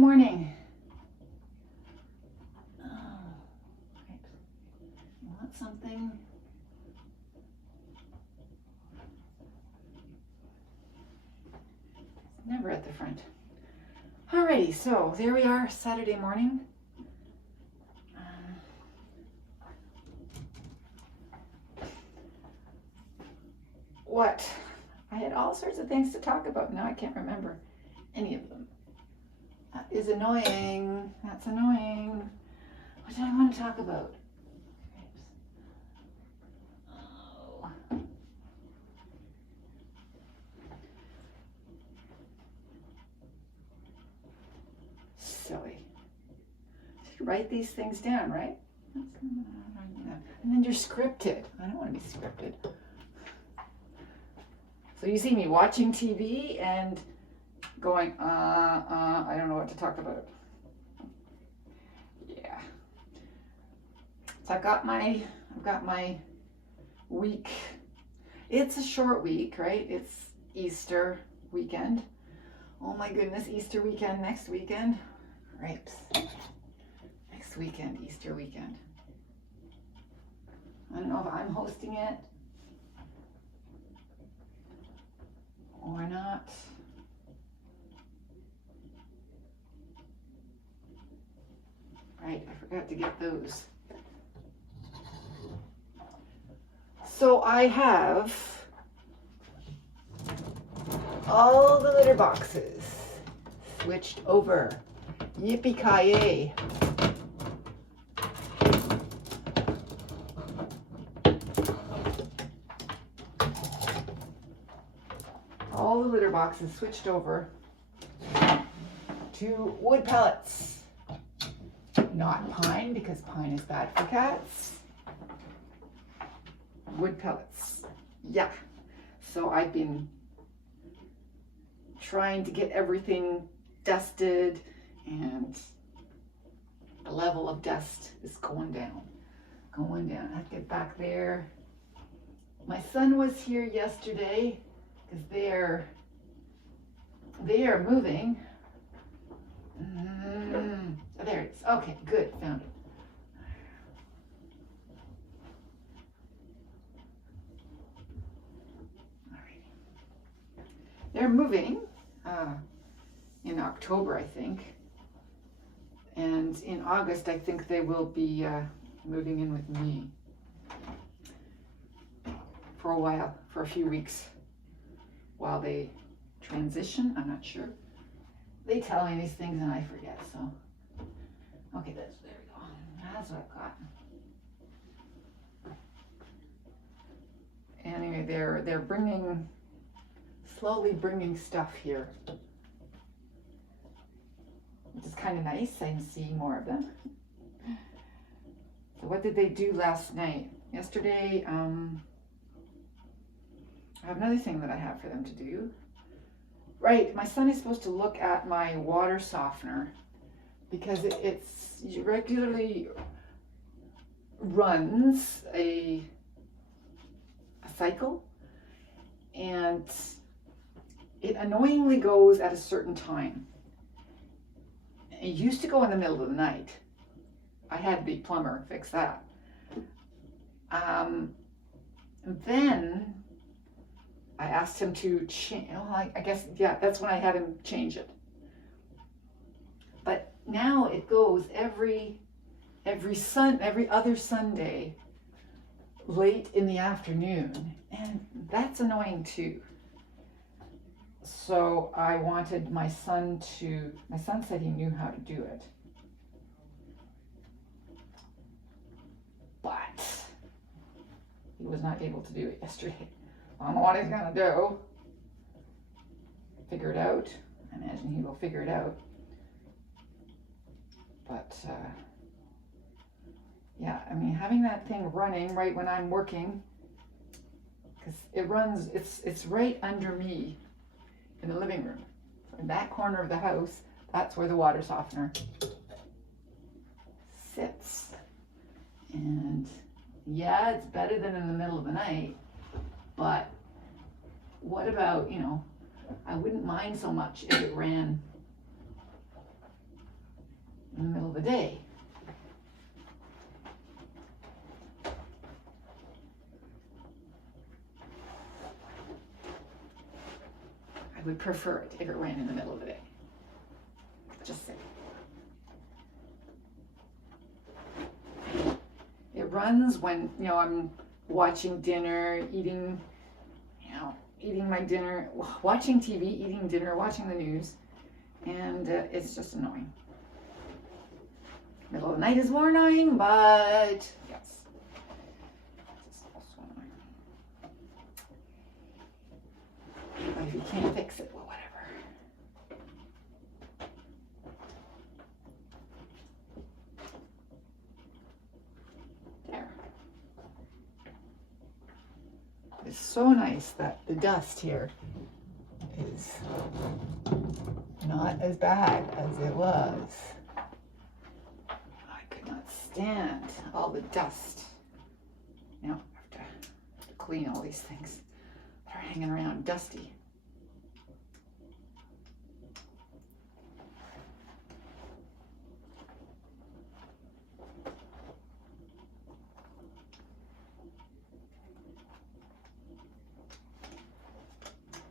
morning. Oh, right. You want something? Never at the front. Alrighty, so there we are, Saturday morning. What? I had all sorts of things to talk about. Now I can't remember any of them. That is annoying. That's annoying. What did I want to talk about? Oh. Silly. You write these things down, right? And then you're scripted. I don't want to be scripted. So you see me watching TV and going, I don't know what to talk about. Yeah. So I've got my week. It's a short week, right? It's Easter weekend. Oh my goodness, Easter weekend, next weekend. Right. Next weekend, Easter weekend. I don't know if I'm hosting it or not. Right, I forgot to get those. So I have all the litter boxes switched over. Yippee-ki-yay. All the litter boxes switched over to wood pellets. Not pine, because pine is bad for cats. Wood pellets. Yeah. So I've been trying to get everything dusted, and the level of dust is going down. I have to get back there. My son was here yesterday because they are moving. There it is. Okay, good, found it. All right. They're moving in October, I think. And in August, I think they will be moving in with me for a while, for a few weeks, while they transition. I'm not sure. They tell me these things and I forget, so. Okay, there we go. That's what I've got. Anyway, they're slowly bringing stuff here, which is kind of nice. I'm seeing more of them. So what did they do last night? Yesterday, I have another thing that I have for them to do. Right, my son is supposed to look at my water softener because it's regularly runs a cycle, and it annoyingly goes at a certain time. It used to go in the middle of the night. I had the plumber fix that. And then I asked him to change, I guess, yeah, that's when I had him change it. But now it goes every other Sunday late in the afternoon, and that's annoying too. So I wanted my son said he knew how to do it. But he was not able to do it yesterday. I don't know what he's gonna do. Figure it out. I imagine he will figure it out. But yeah, I mean, having that thing running right when I'm working, because it runs, it's right under me in the living room. In that corner of the house, that's where the water softener sits. And yeah, it's better than in the middle of the night, but what about, I wouldn't mind so much if it ran in the middle of the day. I would prefer it if it ran in the middle of the day. Just saying. It runs when, I'm watching dinner, eating my dinner, watching TV, eating dinner, watching the news, and it's just annoying. Middle of the night is more annoying, but yes. It's also annoying. But if you can't fix it, well, whatever. There. It's so nice that the dust here is not as bad as it was. I could not stand all the dust. Now I have to clean all these things that are hanging around dusty.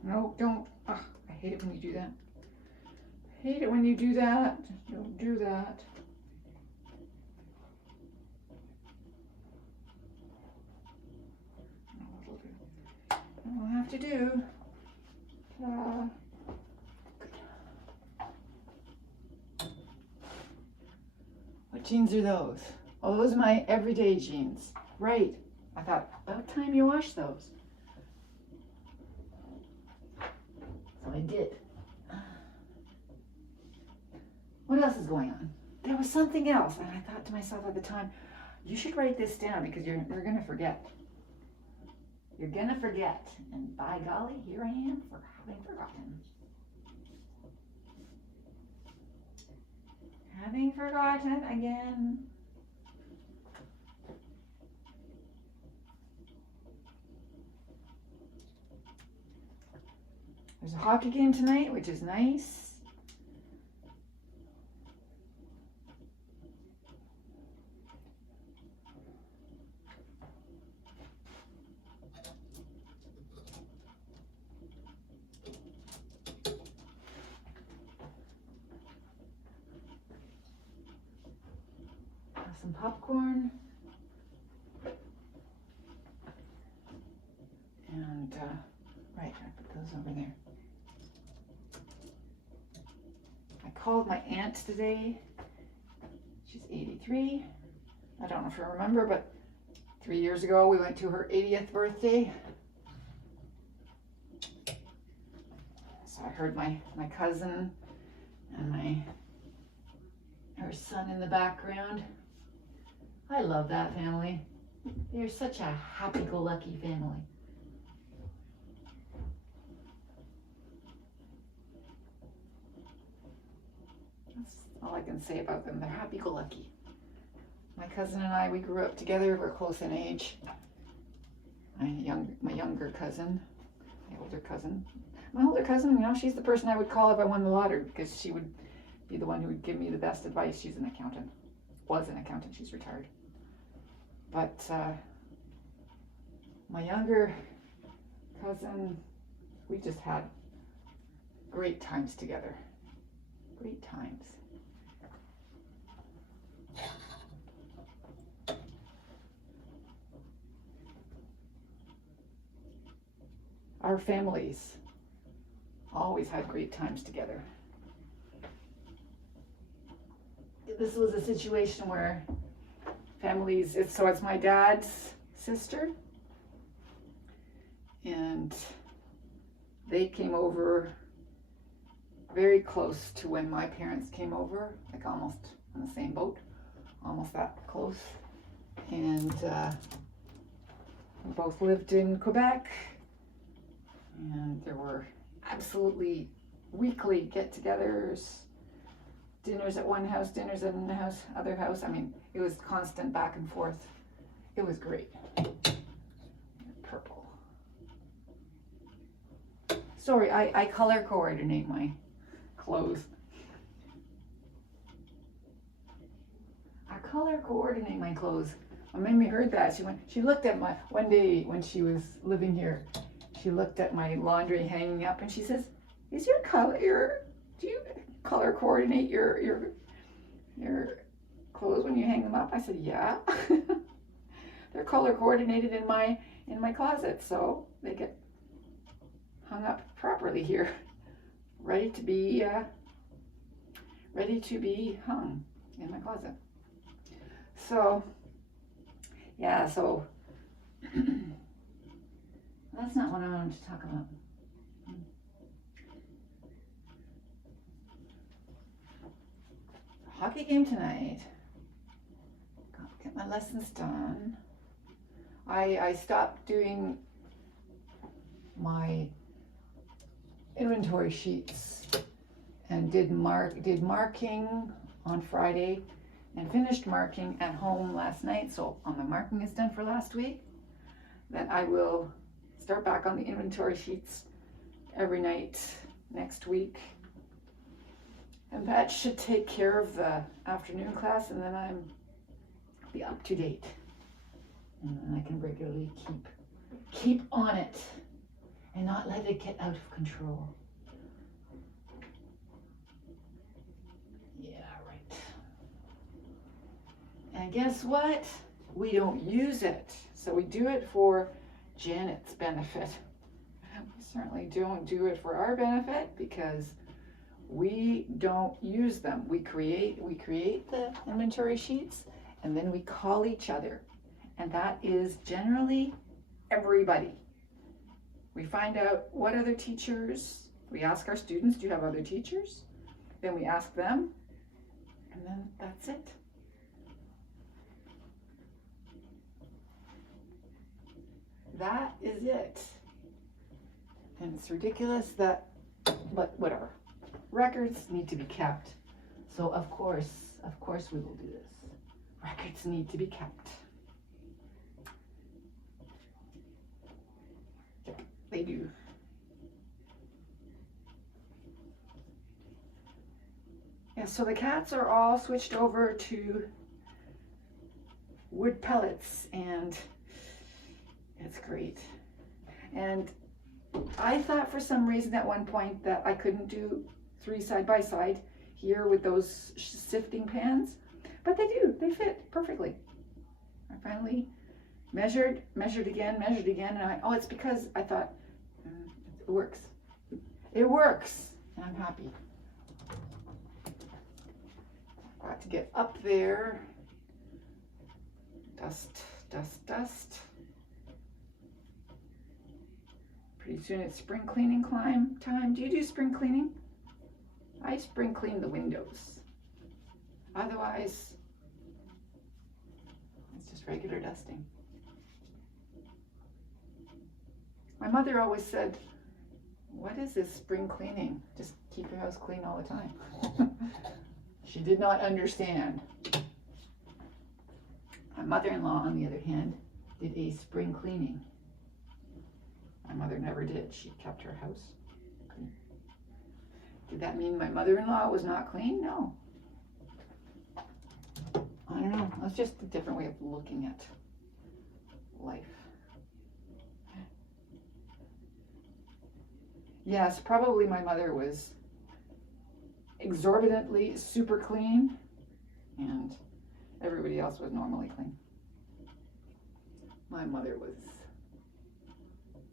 No, don't. I hate it when you do that. I hate it when you do that. Don't do that. We'll have to do. What jeans are those? Oh, those are my everyday jeans. Right. I thought, about time you wash those. So I did. What else is going on? There was something else, and I thought to myself at the time, you should write this down because you're going to forget. You're going to forget. And by golly, here I am for having forgotten. Having forgotten again. There's a hockey game tonight, which is nice. Some popcorn. And, right, I put those over there. I called my aunt today. She's 83. I don't know if you remember, but 3 years ago we went to her 80th birthday. So I heard my cousin and her son in the background. I love that family. They're such a happy-go-lucky family. That's all I can say about them. They're happy-go-lucky. My cousin and I, we grew up together. We're close in age. My younger cousin, my older cousin. My older cousin, she's the person I would call if I won the lottery because she would be the one who would give me the best advice. She's an accountant. Was an accountant. She's retired. But my younger cousin, we just had great times together. Great times. Our families always had great times together. This was a situation where families, it's my dad's sister, and they came over very close to when my parents came over, like almost on the same boat, almost that close. And we both lived in Quebec, and there were absolutely weekly get-togethers, dinners at one house, dinners at another house, other house. I mean, it was constant back and forth. It was great. Purple. Sorry, I color coordinate my clothes. color coordinate my clothes. When Mimi heard that, she looked at my, one day when she was living here, she looked at my laundry hanging up and she says, do you color coordinate your clothes when you hang them up? I said, yeah. They're color coordinated in my closet, so they get hung up properly here, ready to be hung in my closet. So yeah, so that's not what I wanted to talk about. Hockey game tonight. Got to get my lessons done. I stopped doing my inventory sheets and did marking on Friday and finished marking at home last night. So all my marking is done for last week. Then I will start back on the inventory sheets every night next week. And that should take care of the afternoon class, and then I'll be up to date. And then I can regularly keep on it and not let it get out of control. Yeah, right. And guess what? We don't use it. So we do it for Janet's benefit. We certainly don't do it for our benefit because we don't use them. We create the inventory sheets and then we call each other. And that is generally everybody. We find out what other teachers, we ask our students, do you have other teachers? Then we ask them, and then that's it. That is it. And it's ridiculous that, but whatever. Records need to be kept. So of course we will do this. Records need to be kept. Yeah, they do. Yeah, so the cats are all switched over to wood pellets and it's great. And I thought for some reason at one point that I couldn't do 3 side by side here with those sifting pans, but they do, they fit perfectly. I finally measured again, and it's because I thought it works. It works, and I'm happy. Got to get up there. Dust. Pretty soon it's spring cleaning time. Do you do spring cleaning? I spring clean the windows. Otherwise, it's just regular dusting. My mother always said, what is this spring cleaning? Just keep your house clean all the time. She did not understand. My mother-in-law, on the other hand, did a spring cleaning. My mother never did. She kept her house clean. Did that mean my mother-in-law was not clean? No. I don't know. That's just a different way of looking at life. Yes, probably my mother was exorbitantly super clean and everybody else was normally clean. My mother was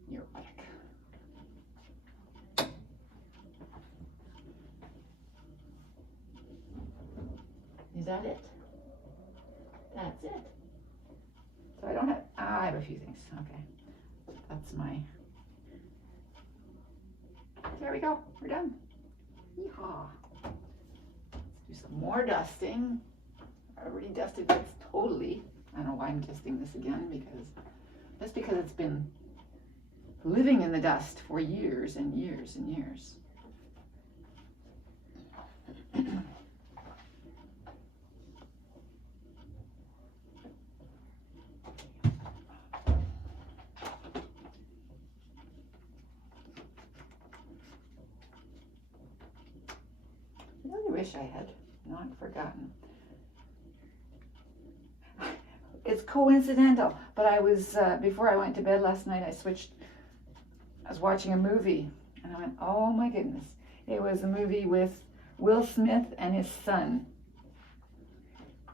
neurotic. Is that it? That's it. So I have a few things. Okay. That's my, there we go. We're done. Yeehaw. Let's do some more dusting. I already dusted this totally. I don't know why I'm dusting this again, because it's been living in the dust for years and years and years. I really wish I had not forgotten. it's coincidental. But I was, before I went to bed last night, I was watching a movie, and I went, oh my goodness. It was a movie with Will Smith and his son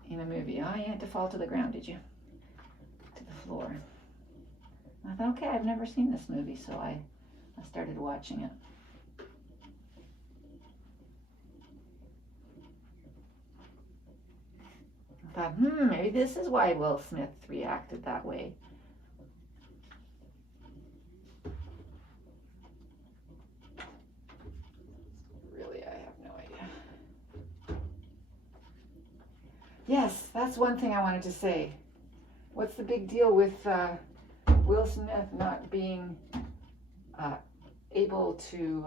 in a movie. Oh, you had to fall to the ground, did you? To the floor. I thought, okay, I've never seen this movie, so I started watching it. I thought, maybe this is why Will Smith reacted that way. Really, I have no idea. Yes, that's one thing I wanted to say. What's the big deal with Will Smith not being able to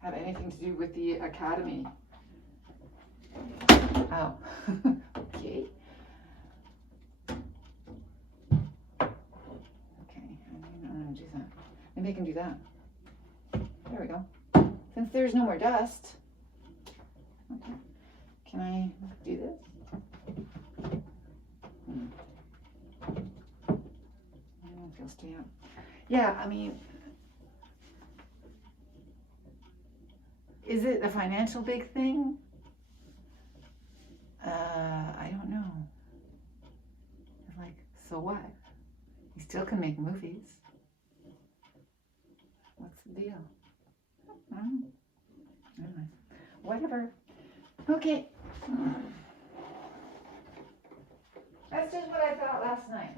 have anything to do with the Academy? Oh, okay. Okay, I'm going to do that. Maybe I can do that. There we go. Since there's no more dust, okay. Can I do this? It feels too young. Yeah, I mean, is it a financial big thing? I don't know. Like, so what? He still can make movies. What's the deal? Anyway, whatever. Okay. That's just what I thought last night.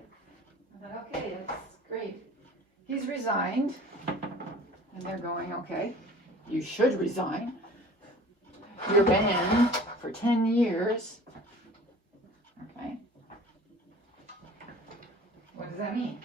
I thought, okay, that's great. He's resigned. And they're going, okay, you should resign. You're banned for 10 years. Okay. What does that mean?